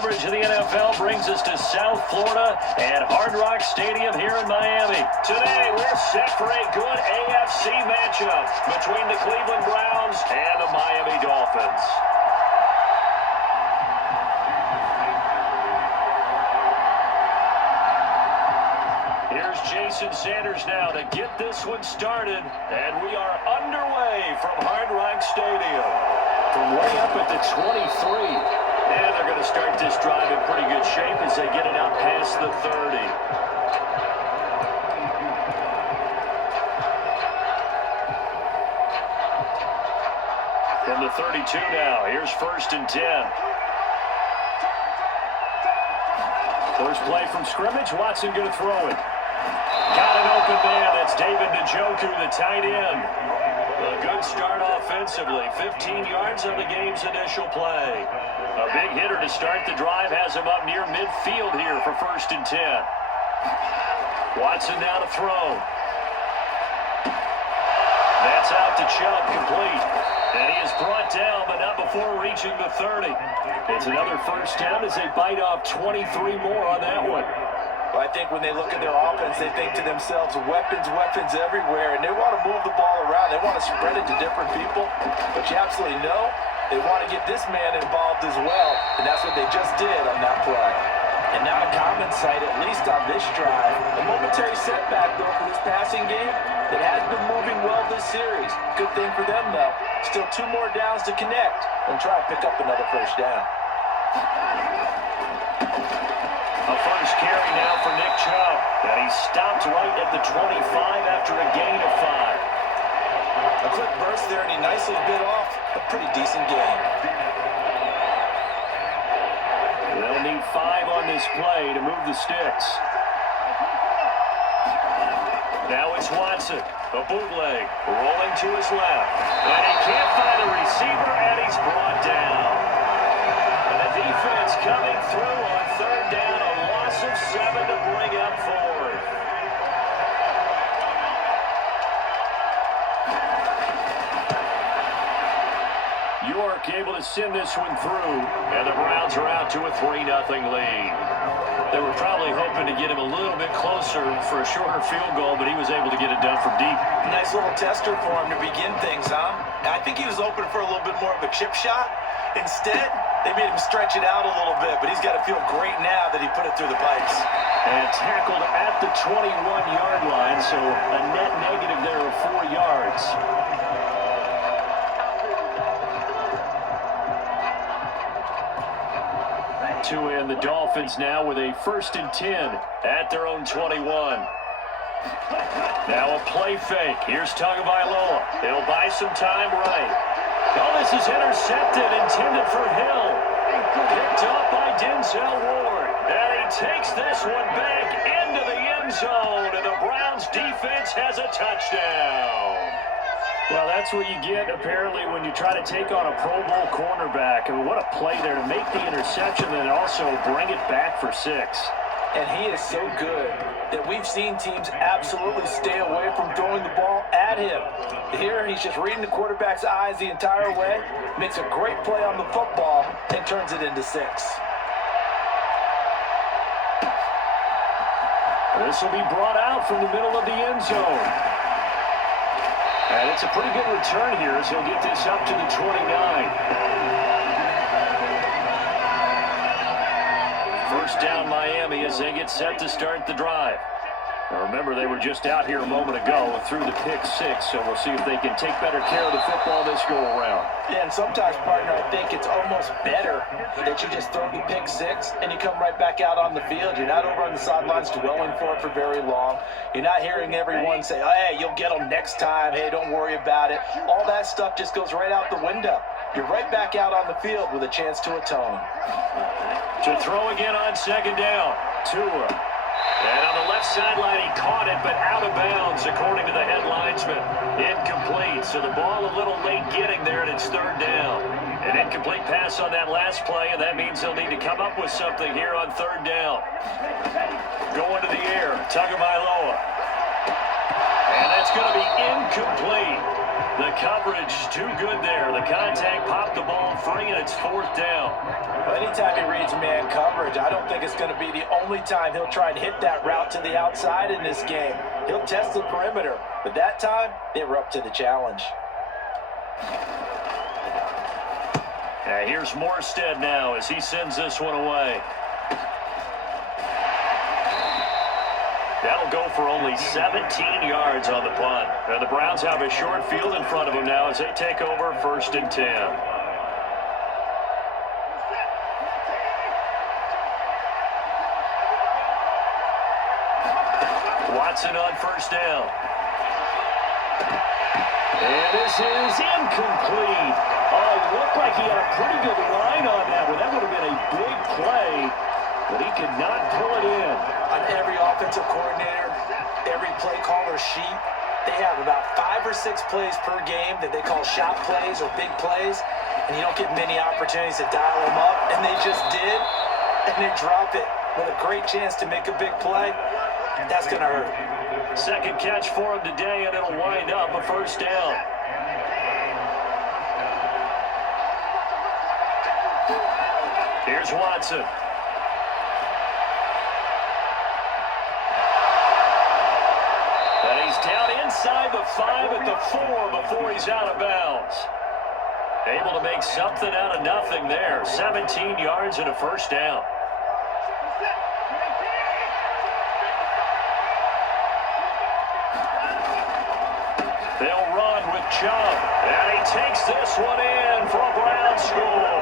coverage of the NFL brings us to South Florida and Hard Rock Stadium here in Miami. Today, we're set for a good AFC matchup between the Cleveland Browns and the Miami Dolphins. Here's Jason Sanders now to get this one started, and we are underway from Hard Rock Stadium. From way up at the 23, and they're going to start this drive in pretty good shape as they get it out past the 30. From the 32 now, here's 1st and 10. First play from scrimmage, Watson going to throw it. Got an open man, that's David Njoku, the tight end. A good start offensively, 15 yards on the game's initial play. A big hitter to start the drive has him up near midfield here for 1st and 10. Watson now to throw. That's out to Chubb, complete. And he is brought down, but not before reaching the 30. It's another first down as they bite off 23 more on that one. I think when they look at their offense, they think to themselves, weapons everywhere, and they want to move the ball around. They want to spread it to different people, but you absolutely know they want to get this man involved as well, and that's what they just did on that play. And now a common sight, at least on this drive. A momentary setback, though, for this passing game that has been moving well this series. Good thing for them, though. Still 2 more downs to connect and try to pick up another first down. A first carry now for Nick Chubb, and he stopped right at the 25 after a gain of 5. A quick burst there, and he nicely bit off a pretty decent gain. They'll need 5 on this play to move the sticks. Now it's Watson, a bootleg, rolling to his left. And he can't find a receiver, and he's brought down. And the defense coming through on 3rd down, a loss of 7 to bring up 4th. York able to send this one through, and the Browns are out to a 3-0 lead. They were probably hoping to get him a little bit closer for a shorter field goal, but he was able to get it done from deep. Nice little tester for him to begin things, huh? I think he was open for a little bit more of a chip shot. Instead, they made him stretch it out a little bit, but he's got to feel great now that he put it through the pipes. And tackled at the 21-yard line, so a net negative there of 4 yards. And the Dolphins now with a 1st and 10 at their own 21. Now a play fake. Here's Tagovailoa. He'll buy some time right. Oh, this is intercepted, intended for Hill. Picked up by Denzel Ward. And he takes this one back into the end zone, and the Browns defense has a touchdown. Well, that's what you get, apparently, when you try to take on a Pro Bowl cornerback. I mean, what a play there to make the interception and also bring it back for 6. And he is so good that we've seen teams absolutely stay away from throwing the ball at him. Here, he's just reading the quarterback's eyes the entire way, makes a great play on the football, and turns it into 6. This will be brought out from the middle of the end zone. And it's a pretty good return here as he'll get this up to the 29. First down Miami as they get set to start the drive. Now remember, they were just out here a moment ago and threw the pick 6, so we'll see if they can take better care of the football this go-around. Yeah, and sometimes, partner, I think it's almost better that you just throw the pick 6 and you come right back out on the field. You're not over on the sidelines dwelling for it for very long. You're not hearing everyone say, hey, you'll get them next time. Hey, don't worry about it. All that stuff just goes right out the window. You're right back out on the field with a chance to atone. To throw again on 2nd down. Tua. And on the left sideline, he caught it, but out of bounds, according to the head linesman. Incomplete, so the ball a little late getting there, and it's 3rd down. An incomplete pass on that last play, and that means they'll need to come up with something here on 3rd down. Going to the air, Tagovailoa. And that's going to be incomplete. The coverage too good there. The contact popped the ball free, and it's 4th down. Well, anytime he reads man coverage, I don't think it's going to be the only time he'll try and hit that route to the outside in this game. He'll test the perimeter, but that time, they were up to the challenge. Here's Morstead now as he sends this one away. That'll go for only 17 yards on the punt. The Browns have a short field in front of them now as they take over 1st and 10. Watson on 1st down. And this is incomplete. Oh, it looked like he had a pretty good line on that one. That would have been a big play, but he could not pull it in. On every offensive coordinator, every play caller sheet, they have about 5 or 6 plays per game that they call shot plays or big plays, and you don't get many opportunities to dial them up, and they just did, and they drop it with a great chance to make a big play. That's going to hurt. Second catch for him today, and it'll wind up a 1st down. Here's Watson. And he's down inside the 5 at the 4 before he's out of bounds. Able to make something out of nothing there. 17 yards and a 1st down. They'll run with Chubb, and he takes this one in for a Brown score.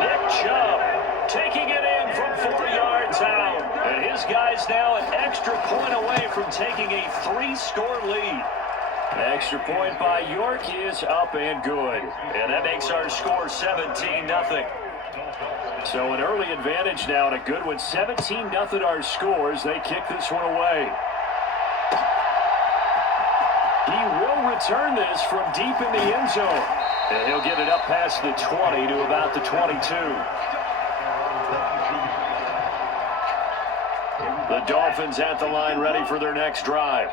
Nick Chubb taking it in from 4 yards out, and his guy's now an extra point away from taking a 3-score lead. Extra point by York is up and good, and that makes our score 17-0. So an early advantage now and a good one. 17-0 our scores. They kick this one away. He will return this from deep in the end zone. And he'll get it up past the 20 to about the 22. The Dolphins at the line ready for their next drive.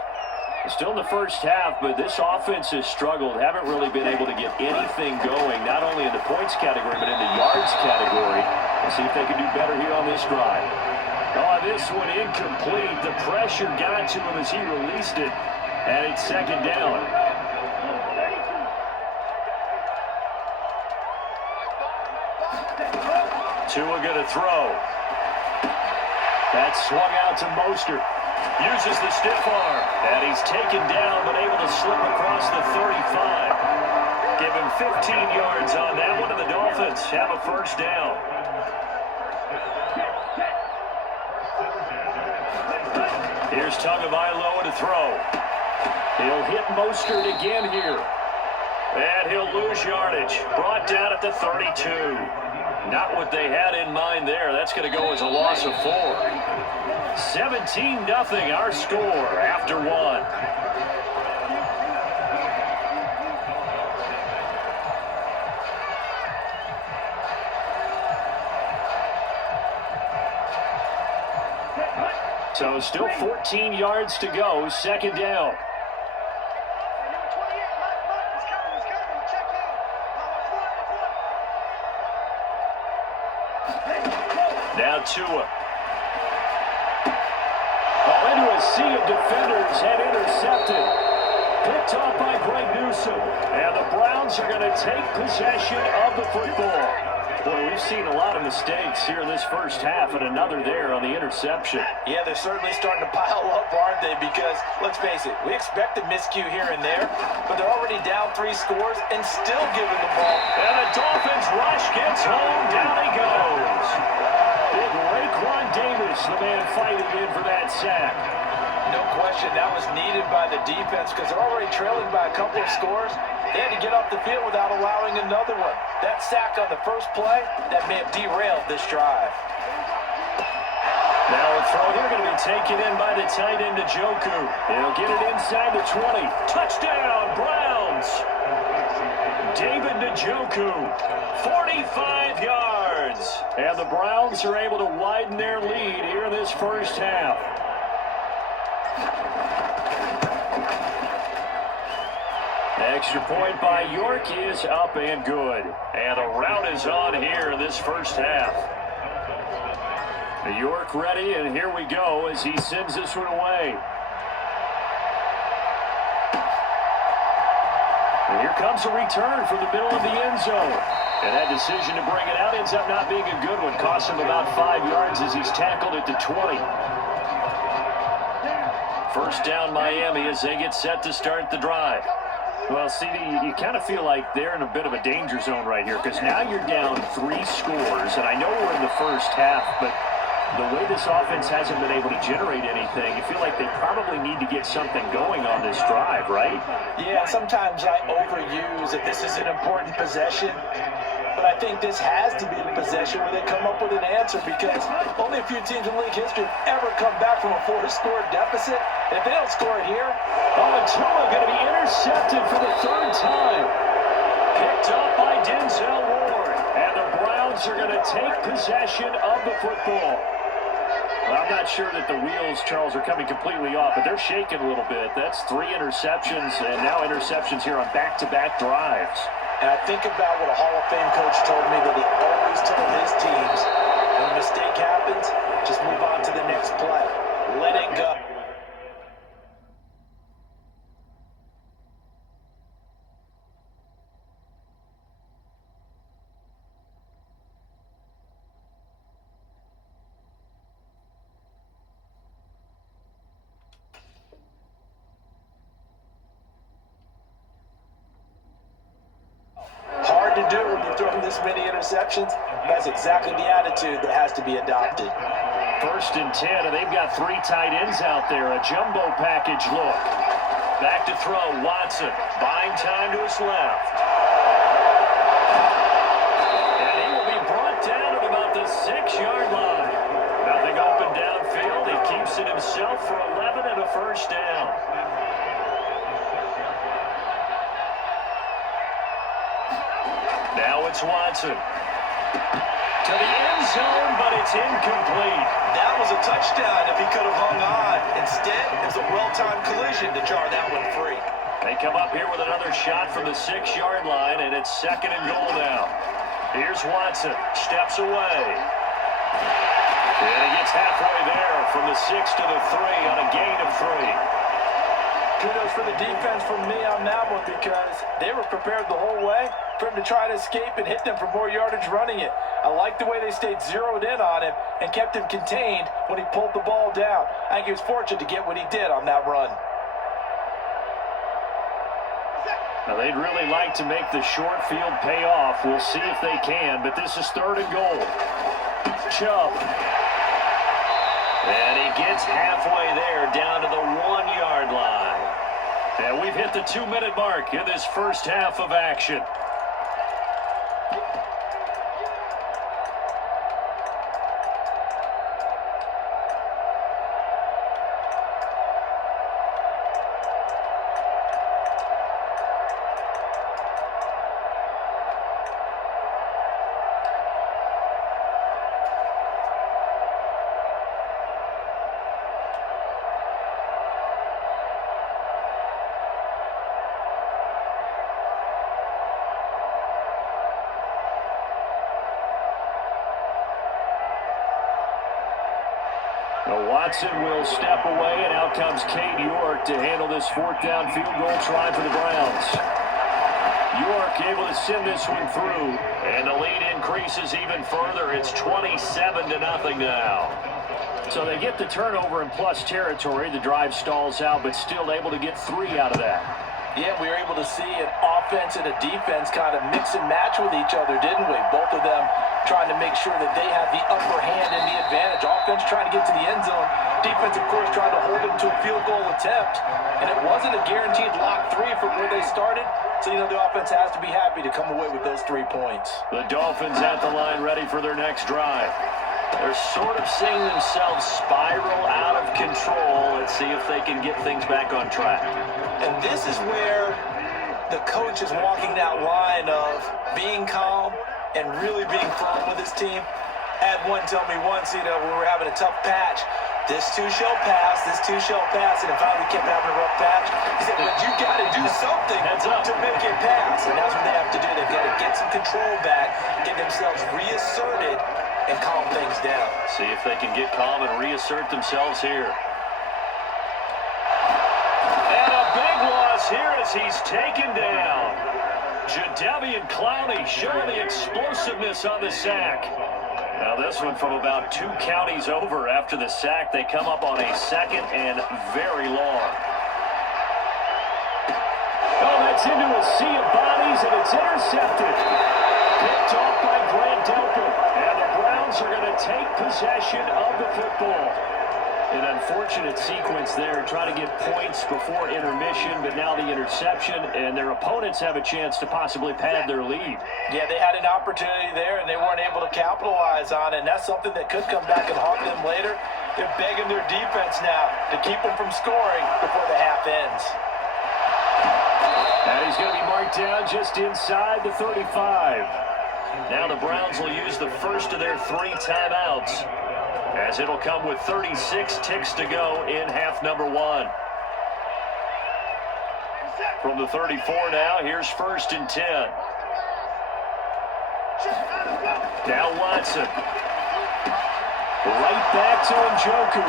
Still in the first half, but this offense has struggled. Haven't really been able to get anything going, not only in the points category, but in the yards category. We'll see if they can do better here on this drive. Oh, this one incomplete. The pressure got to him as he released it. And it's 2nd down. Tua gonna throw. That's swung out to Mostert. Uses the stiff arm. And he's taken down, but able to slip across the 35. Give him 15 yards on that one, and the Dolphins have a 1st down. Here's Tagovailoa to throw. He'll hit Mostert again here. And he'll lose yardage. Brought down at the 32. Not what they had in mind there. That's going to go as a loss of 4. 17-0 our score after 1. So still 14 yards to go. 2nd down. Now Tua. Oh, into a sea of defenders and intercepted. Picked off by Greg Newsome. And the Browns are going to take possession of the football. Boy, we've seen a lot of mistakes here in this first half, and another there on the interception. Yeah, they're certainly starting to pile up, aren't they? Because, let's face it, we expect a miscue here and there, but they're already down 3 scores and still giving the ball. And the Dolphins rush gets home. Down he goes. Big Raekwon Davis, the man fighting in for that sack. No question, that was needed by the defense because they're already trailing by a couple of scores. They had to get off the field without allowing another one. That sack on the first play, that may have derailed this drive. Now a throw here going to be taken in by the tight end Njoku. He'll get it inside the 20. Touchdown, Browns! David Njoku, 45 yards. And the Browns are able to widen their lead here in this first half. Extra point by York is up and good. And the rout is on here in this first half. York ready, and here we go as he sends this one away. And here comes a return from the middle of the end zone. And that decision to bring it out ends up not being a good one. Costs him about 5 yards as he's tackled at the 20. First down Miami as they get set to start the drive. Well, CD, you kind of feel like they're in a bit of a danger zone right here because now you're down 3 scores. And I know we're in the first half, but the way this offense hasn't been able to generate anything, you feel like they probably need to get something going on this drive, right? Yeah, sometimes I overuse that this is an important possession. But I think this has to be the possession where they come up with an answer because only a few teams in league history have ever come back from a 4-score deficit. And if they don't score it here, Tua going to be intercepted for the 3rd time. Picked up by Denzel Ward. And the Browns are going to take possession of the football. Well, I'm not sure that the wheels, Charles, are coming completely off, but they're shaking a little bit. That's 3 interceptions and now interceptions here on back-to-back drives. And I think about what a Hall of Fame coach told me that he always told his teams, when a mistake happens, just move on to the next play. Let it go. Do when you're throwing this many interceptions. That's exactly the attitude that has to be adopted. 1st and 10, and they've got 3 tight ends out there. A jumbo package look. Back to throw, Watson. Buying time to his left. And he will be brought down at about the 6-yard line. Nothing open downfield. He keeps it himself for 11 and a first down. Now it's Watson. To the end zone, but it's incomplete. That was a touchdown if he could have hung on. Instead, it was a well-timed collision to jar that one free. They come up here with another shot from the 6-yard line, and it's 2nd and goal now. Here's Watson. Steps away. And he gets halfway there from the 6 to the 3 on a gain of 3. Kudos for the defense from me on that one because they were prepared the whole way for him to try to escape and hit them for more yardage running it. I like the way they stayed zeroed in on him and kept him contained when he pulled the ball down. I think he was fortunate to get what he did on that run. Now, they'd really like to make the short field pay off. We'll see if they can, but this is 3rd and goal. Chubb. And he gets halfway there down to the 1-yard line. And we've hit the 2-minute mark in this first half of action. Watson will step away, and out comes Cade York to handle this 4th down field goal try for the Browns. York able to send this one through, and the lead increases even further. It's 27-0 now. So they get the turnover in plus territory. The drive stalls out, but still able to get 3 out of that. Yeah, we were able to see an offense and a defense kind of mix and match with each other, didn't we? Both of them trying to make sure that they have the upper hand and the advantage. Offense trying to get to the end zone. Defense, of course, trying to hold them to a field goal attempt. And it wasn't a guaranteed lock 3 from where they started. So, you know, the offense has to be happy to come away with those 3 points. The Dolphins at the line ready for their next drive. They're sort of seeing themselves spiral out of control. Let's see if they can get things back on track. And this is where the coach is walking that line of being calm and really being firm with his team. I had one tell me once, you know, when we were having a tough patch, This too shall pass, this too shall pass. And finally we kept having a rough patch. He said, but you got to do something to make it pass. And that's what they have to do. They've got to get some control back, get themselves reasserted, and calm things down. See if they can get calm and reassert themselves here. And a big loss here as he's taken down. Jadeveon Clowney showing the explosiveness on the sack. Now this one from about 2 counties over after the sack. They come up on a 2nd and very long. Oh, that's into a sea of bodies, and it's intercepted. Picked off by Grant Delpit. And the Browns are going to take possession of the football. An unfortunate sequence there, trying to get points before intermission, but now the interception, and their opponents have a chance to possibly pad their lead. Yeah, they had an opportunity there, and they weren't able to capitalize on it, and that's something that could come back and haunt them later. They're begging their defense now to keep them from scoring before the half ends. And he's going to be marked down just inside the 35. Now the Browns will use the first of their 3 timeouts, as it'll come with 36 ticks to go in half number 1. From the 34 now, here's 1st and 10. Now Watson. Right back to Njoku.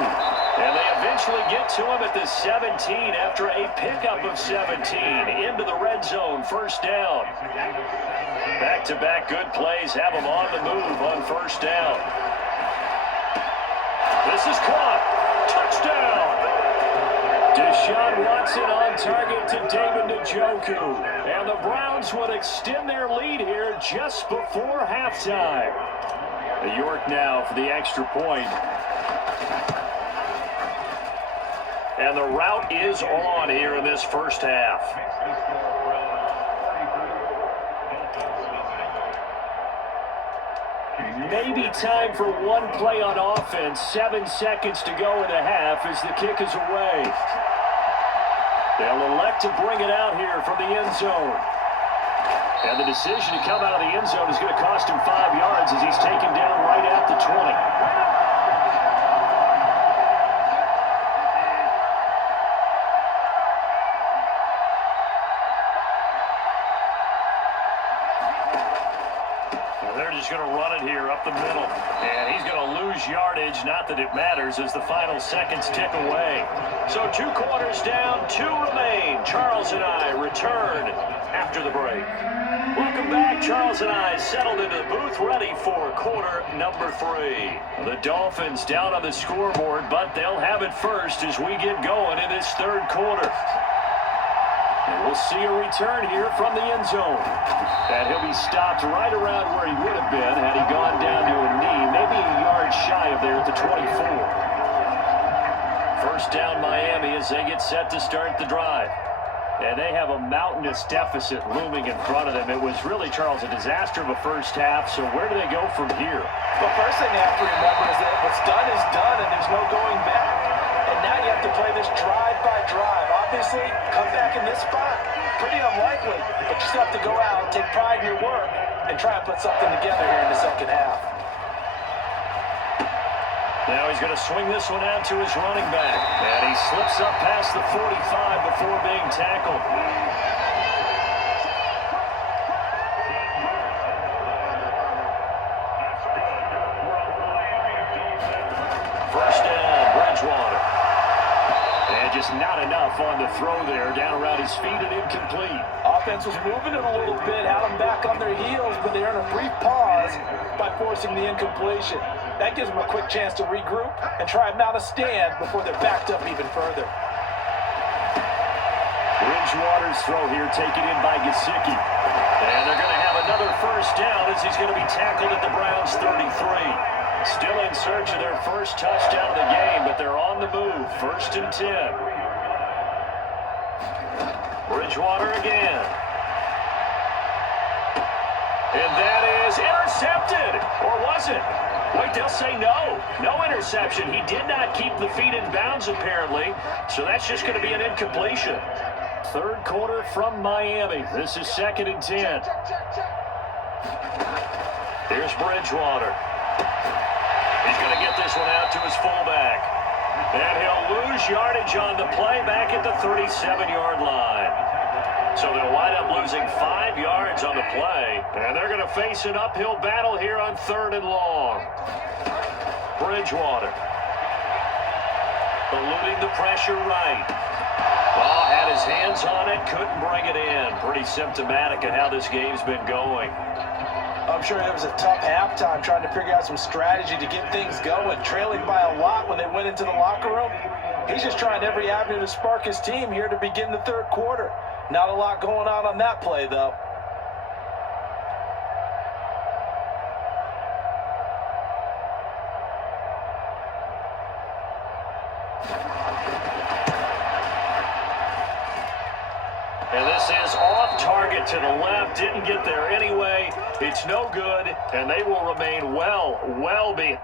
And they eventually get to him at the 17 after a pickup of 17. Into the red zone, 1st down. Back-to-back good plays have him on the move on 1st down. This is caught. Touchdown. Deshaun Watson on target to David Njoku. And the Browns would extend their lead here just before halftime. York now for the extra point. And the route is on here in this first half. Maybe time for one play on offense. 7 seconds to go in the half as the kick is away. They'll elect to bring it out here from the end zone. And the decision to come out of the end zone is going to cost him 5 yards as he's taken down right at the 20. They're just going to run it here up the middle. And he's going to lose yardage. Not that it matters as the final seconds tick away. So 2 quarters down, 2 remain. Charles and I return after the break. Welcome back. Charles and I settled into the booth ready for quarter number 3. The Dolphins down on the scoreboard, but they'll have it first as we get going in this 3rd quarter. And we'll see a return here from the end zone. And he'll be stopped right around where he would have been had he gone down to a knee, maybe a yard shy of there at the 24. 1st down Miami as they get set to start the drive. And they have a mountainous deficit looming in front of them. It was really, Charles, a disaster of a first half. So where do they go from here? Well, first thing they have to remember is that what's done is done and there's no going back. And now you have to play this drive by drive. Obviously, come back in this spot, pretty unlikely. But you still have to go out, take pride in your work, and try and put something together here in the second half. Now he's going to swing this one out to his running back. And he slips up past the 45 before being tackled. First down, Bridgewater. And just not enough on the throw there. Down around his feet and incomplete. Offense was moving it a little bit, had them back on their heels, but they earned a brief pause by forcing the incompletion. That gives them a quick chance to regroup and try and mount a stand before they're backed up even further. Bridgewater's throw here taken in by Gesicki. And they're going to have another first down as he's going to be tackled at the Browns' 33. Still in search of their first touchdown of the game, but they're on the move. 1st and 10. Bridgewater again. And that is intercepted. Or was it? Wait, they'll say no. No interception. He did not keep the feet in bounds, apparently. So that's just going to be an incompletion. 3rd quarter from Miami. This is 2nd and 10. Here's Bridgewater. He's going to get this one out to his fullback. And he'll lose yardage on the play back at the 37-yard line. So they'll wind up losing 5 yards on the play. And they're going to face an uphill battle here on 3rd and long. Bridgewater. Eluding the pressure right. Well, had his hands on it, couldn't bring it in. Pretty symptomatic of how this game's been going. I'm sure it was a tough halftime trying to figure out some strategy to get things going. Trailing by a lot when they went into the locker room. He's just trying every avenue to spark his team here to begin the 3rd quarter. Not a lot going on that play, though. And this is off target to the left. Didn't get there anyway. It's no good, and they will remain well behind.